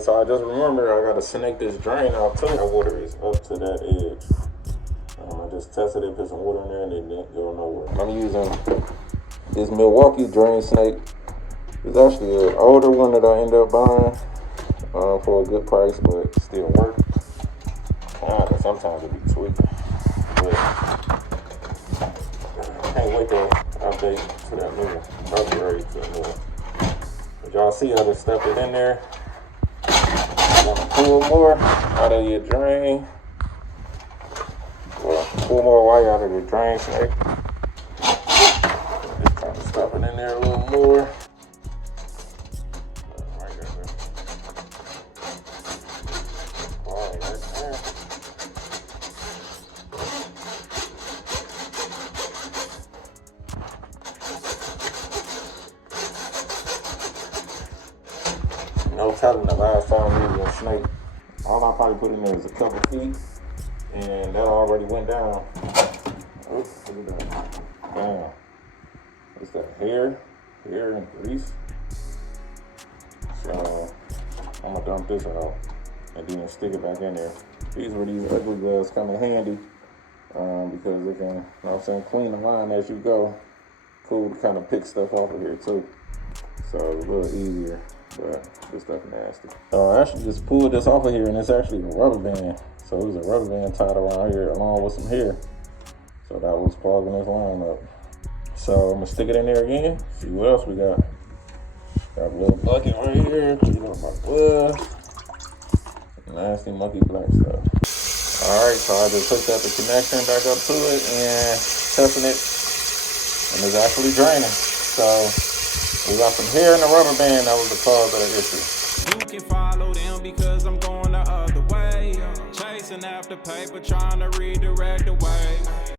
So I just remember I gotta snake this drain out too. The water is up to that edge. I just tested it, put some water in there, and it didn't go nowhere. I'm using this Milwaukee drain snake. It's actually an older one that I ended up buying for a good price, but it still works. Sometimes it be tweaking. But I can't wait to update to that new upgrade to the new one. But y'all see how the stuff is in there. You want to pull more out of your drain. Well, pull more wire out of the drain snake. Just trying to stuff it in there a little more. No telling the last time we used a snake. All I probably put in there is a couple feet, and that already went down. Oops, look at that. Damn. What's that? Hair and grease. So I'm gonna dump this out and then stick it back in there. These ugly gloves come in handy because they can, you know what I'm saying, clean the line as you go. Cool to kind of pick stuff off of here too. So it's a little easier. But this stuff nasty. So I actually just pulled this off of here, and it's actually a rubber band. So it was a rubber band tied around here along with some hair. So that was clogging this line up. So I'm gonna stick it in there again. See what else we got. Got a little bucket right here. Clean up my gloves. Nasty monkey black stuff. Alright, so I just hooked up the connection back up to it and testing it. And it's actually draining. So we got some hair in the rubber band. That was the cause of the issue. You can follow them because I'm going the other way. Chasing after paper, trying to redirect the way.